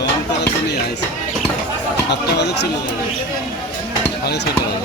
Long করার জন্যই আসছে 7টা বাজে ছিল 6:30 বাজে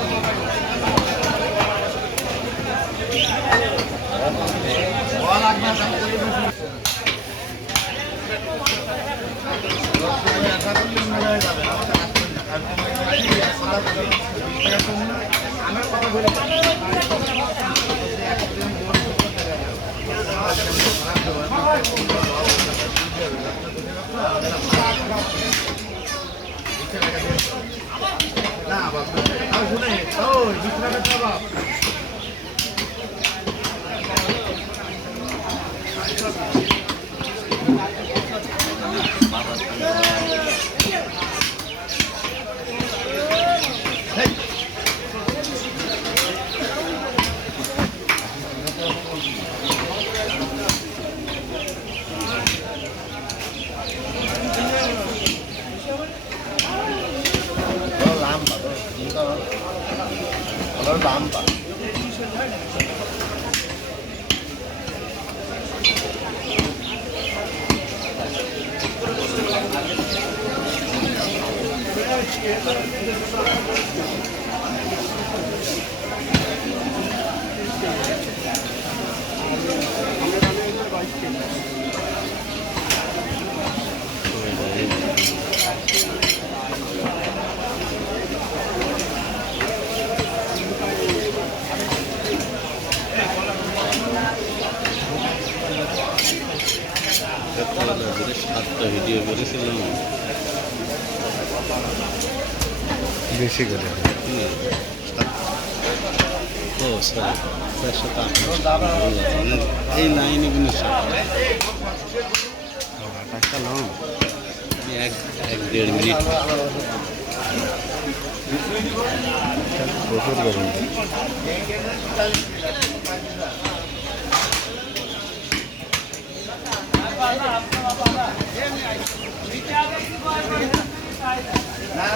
Lampa. সাতটা ভিডিও করেছিলাম বেশি করে ও সরি 458 এই লাইনে কিন্তু 1-1.5 মিনিট প্রচুর গরম না